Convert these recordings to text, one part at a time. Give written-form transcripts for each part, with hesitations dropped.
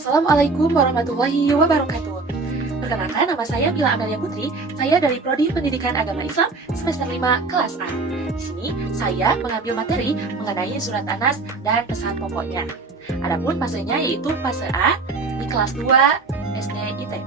Assalamualaikum warahmatullahi wabarakatuh. Perkenalkan, nama saya Mila Amelia Putri. Saya dari Prodi Pendidikan Agama Islam semester 5 kelas A. Di sini saya mengambil materi mengenai surat An-Nas dan pesan pokoknya. Adapun fasenya yaitu fase A di kelas 2 SD IT.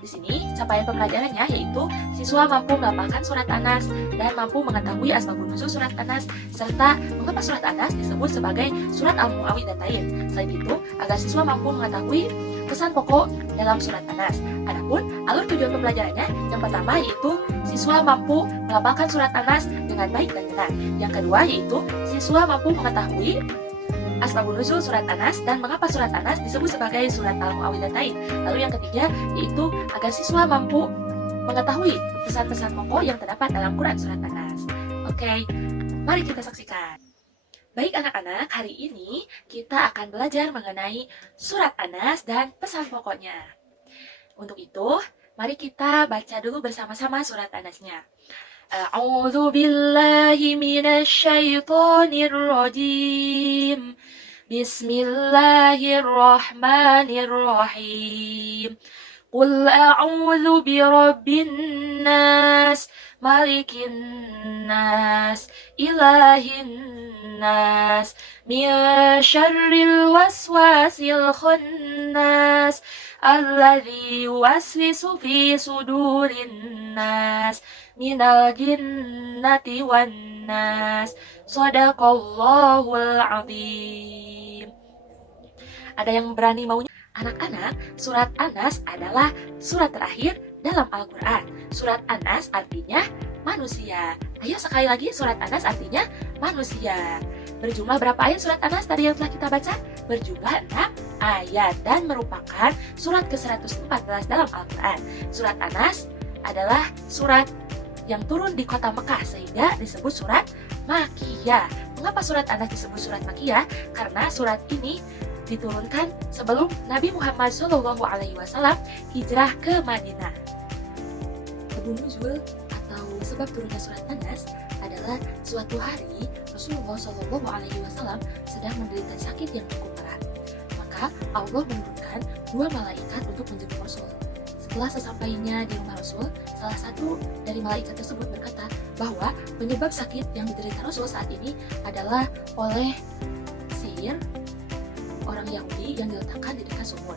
Di sini capaian pembelajarannya yaitu siswa mampu melafalkan surat An-Nas dan mampu mengetahui asbabun nuzul surat An-Nas serta mengapa surat An-Nas disebut sebagai surat Al-Mu'awwidhatain. Selain itu, agar siswa mampu mengetahui pesan pokok dalam surat An-Nas. Adapun alur tujuan pembelajarannya, yang pertama yaitu siswa mampu melafalkan surat An-Nas dengan baik dan benar. Yang kedua yaitu siswa mampu mengetahui asbabun nuzul surat An-Nas dan mengapa surat An-Nas disebut sebagai surat Al-Mu'awwidhatain. Lalu yang ketiga yaitu agar siswa mampu mengetahui pesan-pesan pokok yang terdapat dalam Quran surat An-Nas. Oke, mari kita saksikan. Baik anak-anak, hari ini kita akan belajar mengenai surat An-Nas dan pesan pokoknya. Untuk itu, mari kita baca dulu bersama-sama surat An-Nasnya. A'udzu billahi minasyaitonir rajim. Bismillahirrahmanirrahim. Qul a'udzu birabbin nas, malikin nas, ilahin nas, min syarril waswasil khannas, alladzi yuwaswisu fi sudurin nas, minal jinnati wan nas. Shadaqallahul azim. Ada yang berani maunya? Anak-anak, surat An-Nas adalah surat terakhir dalam Al-Quran. Surat An-Nas artinya manusia. Ayo sekali lagi, surat An-Nas artinya manusia. Berjumlah berapa ayat surat An-Nas tadi yang telah kita baca? Berjumlah 6 ayat dan merupakan surat ke-114 dalam Al-Quran. Surat An-Nas adalah surat yang turun di kota Mekah sehingga disebut surat Makkiyah. Mengapa surat An-Nas disebut surat Makkiyah? Karena surat ini diturunkan sebelum Nabi Muhammad SAW hijrah ke Madinah. Asbabun nuzul atau sebab turunnya surat An-Nas adalah suatu hari Rasulullah SAW sedang menderita sakit yang cukup berat. Maka Allah menurunkan 2 malaikat untuk menjemput Rasul. Setelah sesampainya di rumah Rasul, salah satu dari malaikat tersebut berkata bahwa penyebab sakit yang diderita Rasul saat ini adalah oleh sihir orang Yahudi yang diletakkan di dekat sumur.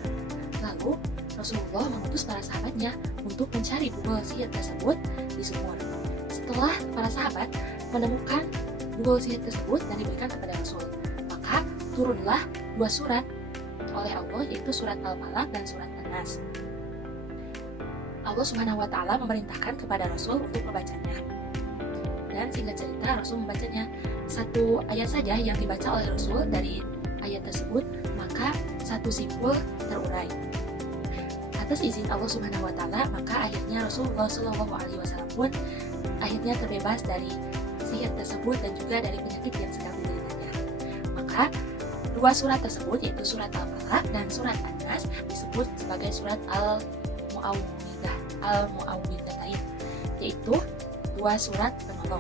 Lalu Rasulullah mengutus para sahabatnya untuk mencari bugol sihir tersebut di sumur. Setelah para sahabat menemukan bugol sihir tersebut dan diberikan kepada Rasul, maka turunlah 2 surat oleh Allah, yaitu surat Al-Falaq dan surat An-Nas. Allah Subhanahu wa Ta'ala memerintahkan kepada Rasul untuk membacanya. Dan singkat cerita, Rasul membacanya 1 ayat saja yang dibaca oleh Rasul dari ayat tersebut, maka 1 simpul terurai. Atas izin Allah Subhanahu wa Ta'ala, maka akhirnya Rasulullah SAW pun akhirnya terbebas dari sihir tersebut dan juga dari penyakit yang sedang dideritanya. Maka 2 surat tersebut, yaitu surat Al-Falaq dan surat An-Nas, disebut sebagai surat Al-Mu'awwidhatain, yaitu 2 surat penolong.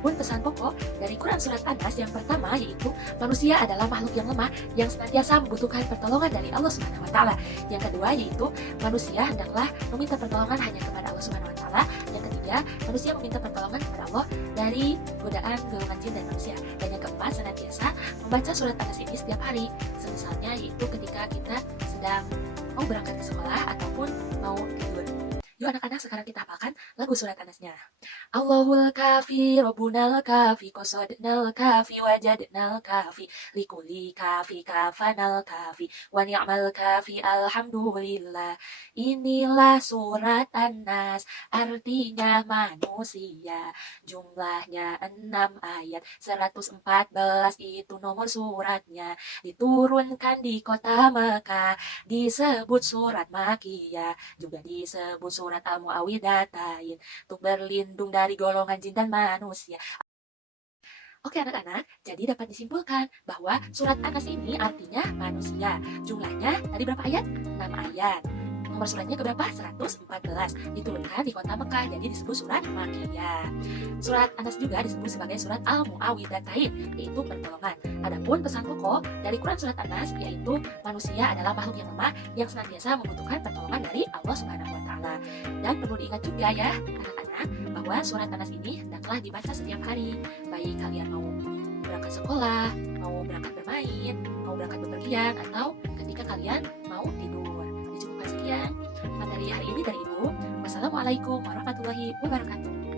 Pun pesan pokok dari Quran surat An-Nas yang pertama yaitu manusia adalah makhluk yang lemah yang senantiasa membutuhkan pertolongan dari Allah Subhanahu wa Ta'ala. Yang kedua yaitu manusia hendaklah meminta pertolongan hanya kepada Allah Subhanahu wa Ta'ala. Yang ketiga, manusia meminta pertolongan kepada Allah dari godaan golongan jin dan manusia. Dan yang keempat, senantiasa membaca surat An-Nas ini setiap hari. Semisalnya yaitu ketika kita sedang mau berangkat ke sekolah ataupun mau tidur. Yuk anak-anak, sekarang kita hafalkan lagu surat An-Nasnya. Allahul kafi, Rabbunal kafi, Qasadnal kafi, Wajadnal kafi, Likuli kafi, Kafanal kafi, Wa ni'mal kafi, Alhamdulillah. Inilah surat An-Nas, artinya manusia. Jumlahnya 6 ayat, 114 itu nomor suratnya. Diturunkan di kota Mekah, disebut surat Makkiyah, juga disebut surat Al-Mu'awwidhatain, untuk berlindung dari golongan jin dan manusia. Oke anak-anak, jadi dapat disimpulkan bahwa surat An-Nas ini artinya manusia. Jumlahnya tadi berapa ayat? 6 ayat. Nomor suratnya keberapa? 114. Diturunkan di kota Mekah, jadi disebut surat Makkiyah. Surat Anas juga disebut sebagai surat Al-Mu'awwidhatain, yaitu pertolongan. Adapun pesan pokok dari Quran surat Anas yaitu manusia adalah makhluk yang lemah yang senantiasa membutuhkan pertolongan dari Allah Subhanahu wa taala. Dan perlu diingat juga ya, anak-anak, bahwa surat Anas ini hendaklah dibaca setiap hari. Baik kalian mau berangkat sekolah, mau berangkat bermain, mau berangkat bepergian, atau ketika kalian mau tidur. Dicukupkan sekian materi hari ini dari Ibu. Wassalamualaikum warahmatullahi wabarakatuh.